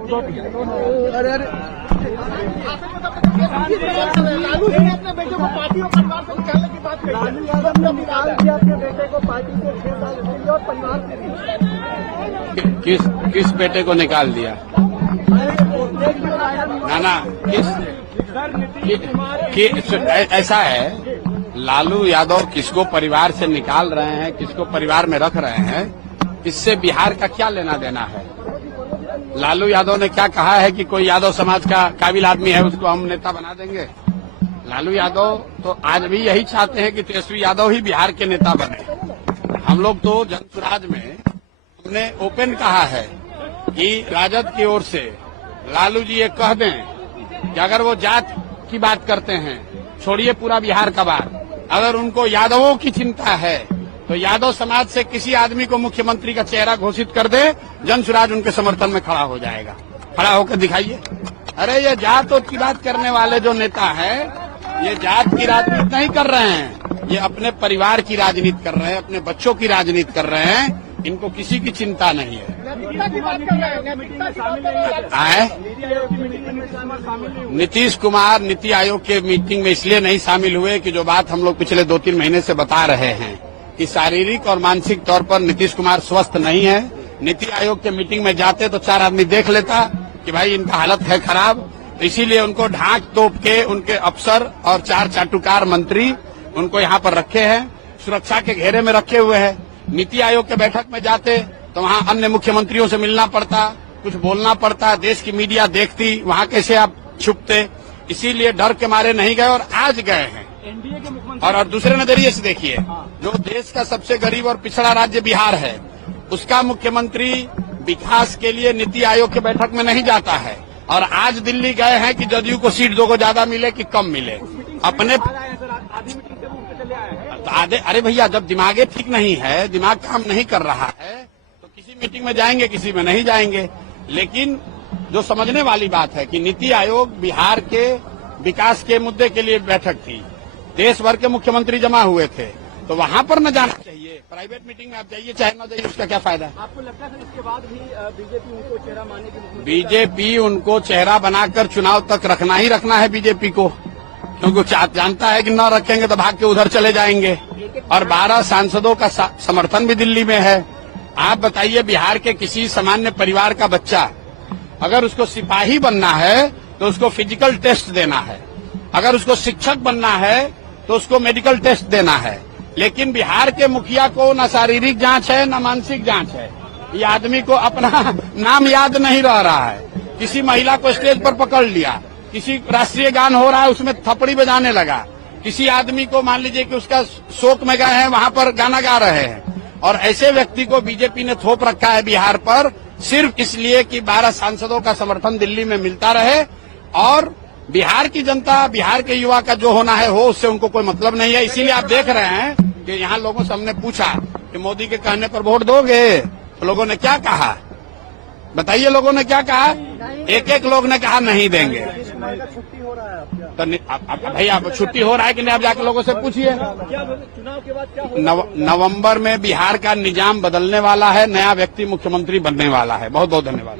अरे लालू जी ने अपने बेटे को पार्टी और परिवार से निकालने की बात कही। लालू यादव ने निकाल दिया अपने बेटे को पार्टी से 6 साल और परिवार से। किस बेटे को निकाल दिया? ना ऐसा है, लालू यादव किसको परिवार से निकाल रहे हैं, किसको परिवार में रख रहे हैं, इससे बिहार का क्या लेना देना है? लालू यादव ने क्या कहा है कि कोई यादव समाज का काबिल आदमी है उसको हम नेता बना देंगे? लालू यादव तो आज भी यही चाहते हैं कि तेजस्वी यादव ही बिहार के नेता बने। हम लोग तो जनसुराज में हमने ओपन कहा है कि राजद की ओर से लालू जी ये कह दें कि अगर वो जात की बात करते हैं, छोड़िए पूरा बिहार का बात, अगर उनको यादवों की चिंता है तो यादव समाज से किसी आदमी को मुख्यमंत्री का चेहरा घोषित कर दे, जनसुराज उनके समर्थन में खड़ा हो जाएगा। खड़ा होकर दिखाइए। अरे ये जात की बात करने वाले जो नेता है, ये जात की राजनीति नहीं कर रहे हैं, ये अपने परिवार की राजनीति कर रहे हैं, अपने बच्चों की राजनीति कर रहे हैं। इनको किसी की चिंता नहीं है। नीतीश कुमार नीति आयोग के मीटिंग में इसलिए नहीं शामिल हुए कि जो बात हम लोग पिछले 2-3 महीने से बता रहे हैं कि शारीरिक और मानसिक तौर पर नीतीश कुमार स्वस्थ नहीं है। नीति आयोग के मीटिंग में जाते तो 4 आदमी देख लेता कि भाई इनका हालत है खराब, तो इसीलिए उनको ढांक तोप के उनके अफसर और 4 चाटुकार मंत्री उनको यहाँ पर रखे हैं, सुरक्षा के घेरे में रखे हुए हैं। नीति आयोग के बैठक में जाते तो वहाँ अन्य मुख्यमंत्रियों से मिलना पड़ता, कुछ बोलना पड़ता, देश की मीडिया देखती, वहाँ कैसे आप छुपते। इसीलिए डर के मारे नहीं गए और आज गए हैं। एनडीए के मुख्यमंत्री और दूसरे नजरिए से देखिए, जो देश का सबसे गरीब और पिछड़ा राज्य बिहार है, उसका मुख्यमंत्री विकास के लिए नीति आयोग के बैठक में नहीं जाता है और आज दिल्ली गए हैं कि जदयू को सीट 2 को ज्यादा मिले कि कम मिले। अपने आधे, अरे भैया जब दिमागे ठीक नहीं है, दिमाग काम नहीं कर रहा है तो किसी मीटिंग में जाएंगे, किसी में नहीं जाएंगे। लेकिन जो समझने वाली बात है कि नीति आयोग बिहार के विकास के मुद्दे के लिए बैठक थी, देश भर के मुख्यमंत्री जमा हुए थे, तो वहां पर न जाना चाहिए। प्राइवेट मीटिंग में आप जाइए चाहे न जाइए, उसका क्या फायदा? आपको लगता है इसके बाद भी बीजेपी उनको चेहरा मानने की? बीजेपी उनको चेहरा बनाकर चुनाव तक रखना ही रखना है बीजेपी को, क्योंकि जानता है कि न रखेंगे तो भाग के उधर चले जाएंगे। और 12 सांसदों का समर्थन भी दिल्ली में है। आप बताइए, बिहार के किसी सामान्य परिवार का बच्चा अगर उसको सिपाही बनना है तो उसको फिजिकल टेस्ट देना है, अगर उसको शिक्षक बनना है तो उसको मेडिकल टेस्ट देना है। लेकिन बिहार के मुखिया को न शारीरिक जांच है न मानसिक जांच है। ये आदमी को अपना नाम याद नहीं रह रहा है। किसी महिला को स्टेज पर पकड़ लिया, किसी राष्ट्रीय गान हो रहा है उसमें थपड़ी बजाने लगा, किसी आदमी को मान लीजिए कि उसका शोक में गए हैं वहां पर गाना गा रहे हैं। और ऐसे व्यक्ति को बीजेपी ने थोप रखा है बिहार पर, सिर्फ इसलिए कि 12 सांसदों का समर्थन दिल्ली में मिलता रहे। और बिहार की जनता, बिहार के युवा का जो होना है हो, उससे उनको कोई मतलब नहीं है। इसीलिए आप देख रहे हैं कि यहाँ लोगों से हमने पूछा कि मोदी के कहने पर वोट दोगे, तो लोगों ने क्या कहा बताइए? लोगों ने क्या कहा? एक लोग ने कहा नहीं देंगे। तो भैया अब छुट्टी हो रहा है कि नहीं? आप जाकर लोगों से पूछिए। चुनाव के बाद क्या नवंबर में बिहार का निजाम बदलने वाला है, नया व्यक्ति मुख्यमंत्री बनने वाला है। बहुत बहुत धन्यवाद।